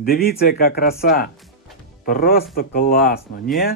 Дивіться, яка краса. Просто класно, ні?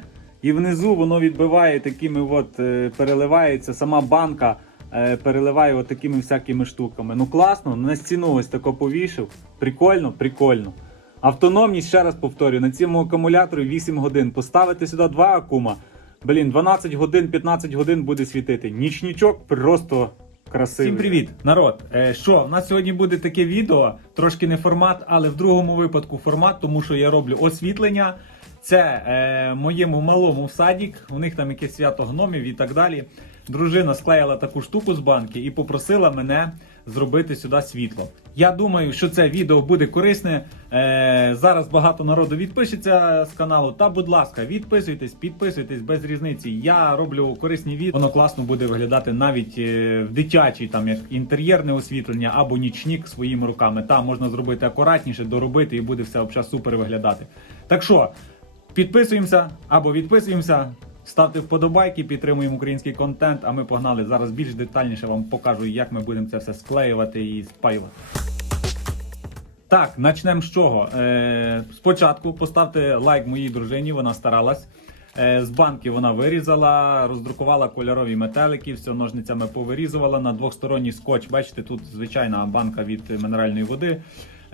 І внизу воно відбиває такими от, е, переливається, сама банка е, переливає от такими всякими штуками. Ну класно, на стіну ось тако повішив. Прикольно, прикольно. Автономність, ще раз повторюю, на цьому акумуляторі 8 годин. Поставити сюди два акума. Блін, 12 годин, 15 годин буде світити. Нічнічок просто красивий. Всім привіт, народ. Е, що, в нас сьогодні буде таке відео, трошки не формат, але в другому випадку формат, тому що я роблю освітлення. Це е, моєму малому садік, у них там якесь свято гномів і так далі. Дружина склеїла таку штуку з банки і попросила мене зробити сюди світло. Я думаю, що це відео буде корисне. Е, зараз багато народу відпишеться з каналу. Та, будь ласка, відписуйтесь, підписуйтесь без різниці. Я роблю корисні відео. Воно класно буде виглядати навіть е, в дитячій, там як інтер'єрне освітлення або нічник своїми руками. Там можна зробити акуратніше, доробити і буде все взагалі супер виглядати. Так що. Підписуємося або відписуємося, ставте вподобайки, підтримуємо український контент. А ми погнали. Зараз більш детальніше вам покажу, як ми будемо це все склеювати і спаювати. Так, почнемо з чого. Е, спочатку поставте лайк моїй дружині, вона старалась. Е, з банки вона вирізала, роздрукувала кольорові метелики, все ножницями повирізувала на двохсторонній скотч. Бачите, тут звичайна банка від мінеральної води.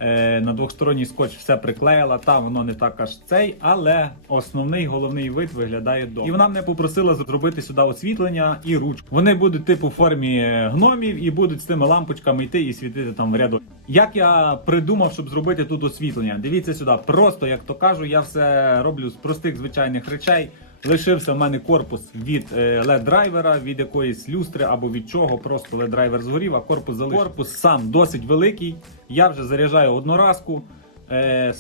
Е, на двохсторонній скотч все приклеїла. Там воно не так аж цей, але основний головний вид виглядає добре. І вона мене попросила зробити сюди освітлення і ручку. Вони будуть типу в формі гномів і будуть з тими лампочками йти і світити там в ряду. Як я придумав, щоб зробити тут освітлення? Дивіться сюди, просто як то кажу, я все роблю з простих звичайних речей. Лишився в мене корпус від е, LED-драйвера, від якоїсь люстри або від чого. Просто LED-драйвер згорів, а корпус залишився. Корпус сам досить великий. Я вже заряджаю одноразку. Е,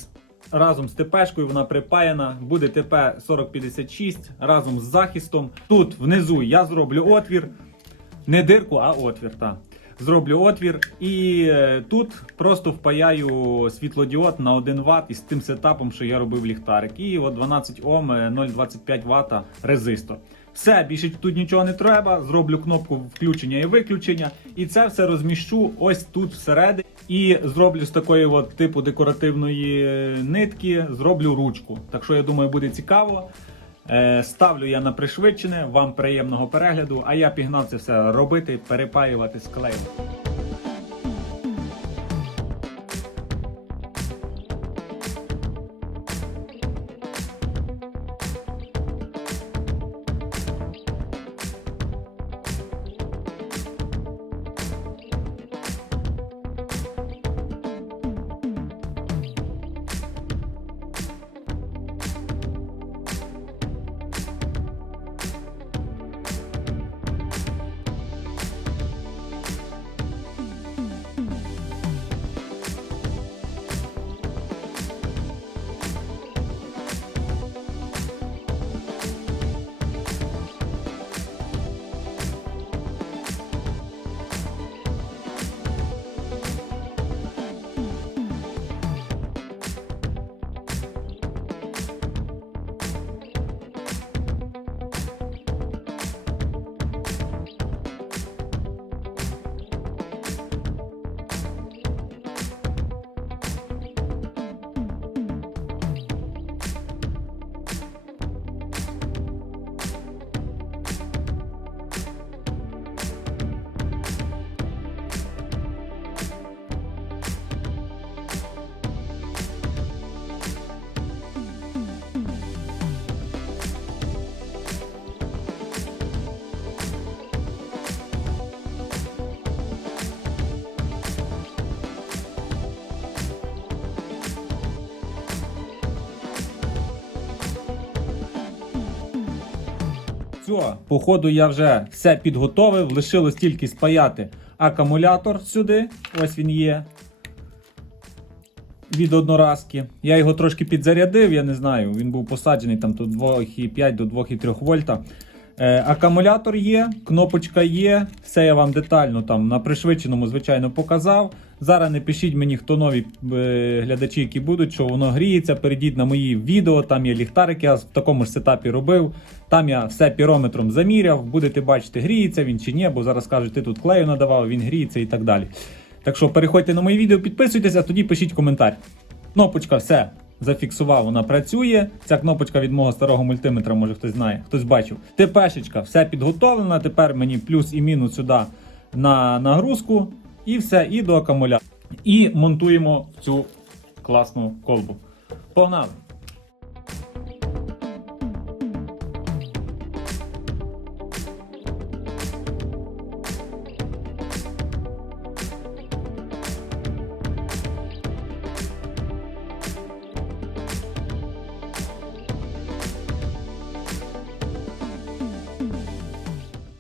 разом з ТПшкою вона припаяна. Буде ТП 4056 разом з захистом. Тут внизу я зроблю отвір. Не дирку, а отвір. Та. Зроблю отвір і е, тут просто впаяю світлодіод на 1 Вт із тим сетапом, що я робив ліхтарик. І от 12 Ом, е, 0,25 Вт резистор. Все, більше тут нічого не треба. Зроблю кнопку включення і виключення. І це все розміщу ось тут всередині. І зроблю з такої от типу декоративної е, нитки, зроблю ручку. Так що я думаю, буде цікаво. Е, Ставлю я на пришвидшене, вам приємного перегляду, а я пігнав це все робити, перепаювати, склеювати. Все, походу я вже все підготовив. Лишилось тільки спаяти акумулятор сюди. Ось він є. Від одноразки. Я його трошки підзарядив, я не знаю. Він був посаджений там до 2,5 до 2,3 вольта. Е, акумулятор є, кнопочка є. Все я вам детально там на пришвидшеному, звичайно, показав. Зараз не пишіть мені, хто нові е, глядачі, які будуть, що воно гріється. Перейдіть на мої відео, там є ліхтарик, я в такому ж сетапі робив. Там я все пірометром заміряв. Будете бачити, гріється він чи ні, бо зараз кажуть, ти тут клею надавав, він гріється і так далі. Так що переходьте на мої відео, підписуйтесь, а тоді пишіть коментар. Кнопочка все зафіксував, вона працює. Ця кнопочка від мого старого мультиметра, може хтось знає, хтось бачив. ТПшечка, все підготовлена. Тепер мені плюс і мінус сюди на нагрузку. І все, і до акумулятора. І монтуємо цю класну колбу. Погнали!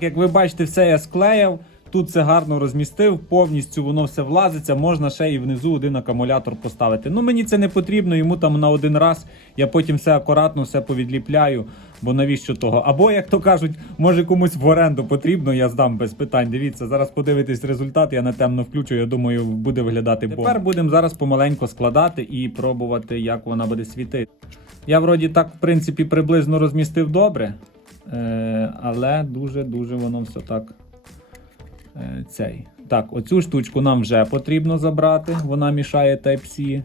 Як ви бачите, все я склеїв. Тут все гарно розмістив, повністю воно все влазиться. Можна ще і внизу один акумулятор поставити. Ну мені це не потрібно, йому там на один раз. Я потім все акуратно, все повідліпляю. Бо навіщо того? Або, як то кажуть, може комусь в оренду потрібно, я здам без питань. Дивіться, зараз подивитесь результат, я на темно включу. Я думаю, буде виглядати бомба. Тепер будемо зараз помаленько складати і пробувати, як вона буде світити. Я вроді так, в принципі, приблизно розмістив добре. Е, але дуже-дуже воно все так. Е, цей. Так, оцю штучку нам вже потрібно забрати. Вона мішає Type-C.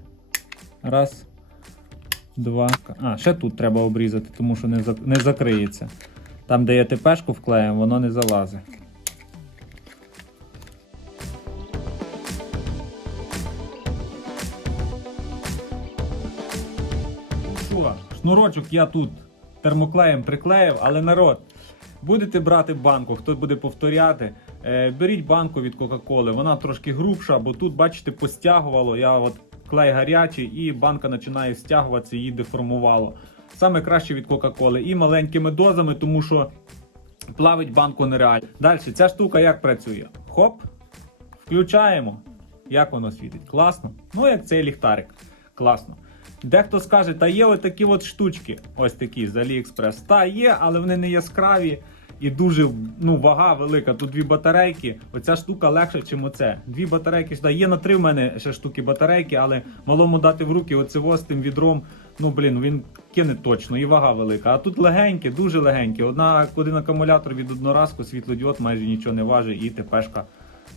Раз. Два. А, ще тут треба обрізати, тому що не, не закриється. Там, де я ТПшку вклеїв, воно не залазить. Ну шнурочок я тут термоклеєм приклеїв, але народ, будете брати банку, хто буде повторяти, е, беріть банку від Кока-Коли, вона трошки грубша, бо тут, бачите, постягувало. Я от клей гарячий, і банка починає стягуватися, її деформувало. Саме краще від Кока-Коли і маленькими дозами, тому що плавить банку нереально. Далі, ця штука як працює? Хоп, включаємо. Як воно світить? Класно. Ну, як цей ліхтарик. Класно. Дехто скаже, та є ось такі от штучки, ось такі з Aliexpress. Та є, але вони не яскраві і дуже ну, вага велика. Тут дві батарейки. Оця штука легша, ніж оце. Дві батарейки сюди. Є на три в мене ще штуки батарейки, але малому дати в руки оце з тим відром. Ну блін, він кине точно і вага велика. А тут легеньке, дуже легеньке. Одна один акумулятор від одноразку, світлодіод майже нічого не важить, і ТПшка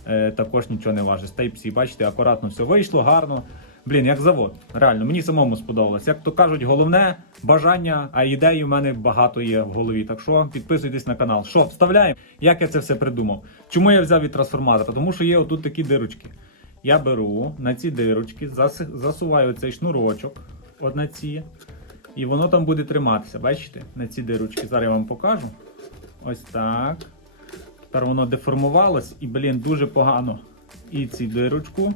е, також нічого не важить. З бачите, акуратно все вийшло, гарно. Блін, як завод. Реально, мені самому сподобалось. Як то кажуть, головне бажання, а ідей у мене багато є в голові. Так що підписуйтесь на канал. Що, вставляємо? Як я це все придумав? Чому я взяв від трансформатора? Тому що є отут такі дирочки. Я беру на ці дирочки, засуваю цей шнурочок, от на ці, і воно там буде триматися. Бачите? На ці дирочки. Зараз я вам покажу. Ось так. Тепер воно деформувалось і, блін, дуже погано. І цю дирочку.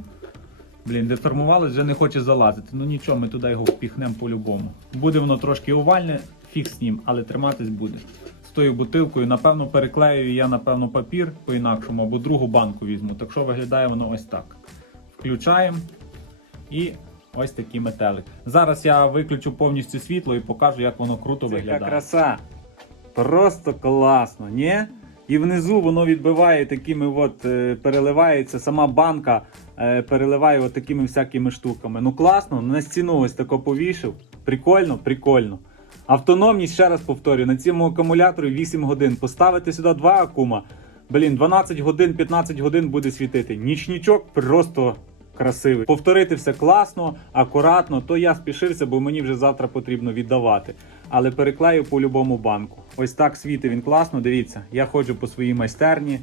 Блін, деформувалось, вже не хоче залазити. Ну нічого, ми туди його впіхнемо по-любому. Буде воно трошки овальне, фіг з ним, але триматись буде. З тою бутилкою, напевно, переклею я, напевно, папір по-інакшому, або другу банку візьму. Так що виглядає воно ось так. Включаємо і ось такий метелик. Зараз я виключу повністю світло і покажу, як воно круто виглядає. Яка краса! Просто класно, ні? І внизу воно відбиває такими от, е, переливається, сама банка е, переливає от такими всякими штуками. Ну класно, на стіну ось тако повішив. Прикольно, прикольно. Автономність, ще раз повторюю, на цьому акумуляторі 8 годин. Поставити сюди два акума. Блін, 12 годин, 15 годин буде світити. Нічнічок просто красивий. Повторити все класно, акуратно, то я спішився, бо мені вже завтра потрібно віддавати. Але переклею по любому банку. Ось так світить він класно. Дивіться, я ходжу по своїй майстерні.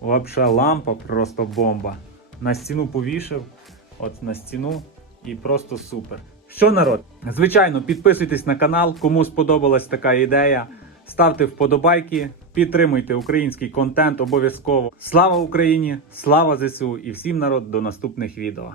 Вообще лампа просто бомба. На стіну повішав, от на стіну, і просто супер. Що народ? Звичайно, підписуйтесь на канал, кому сподобалась така ідея. Ставте вподобайки, підтримуйте український контент обов'язково. Слава Україні! Слава ЗСУ і всім народ до наступних відео.